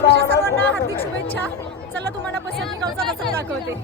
गणेश सर्वांना हार्दिक शुभेच्छा. चला तुम्हाला पसंती गावचा दसरा दाखवते.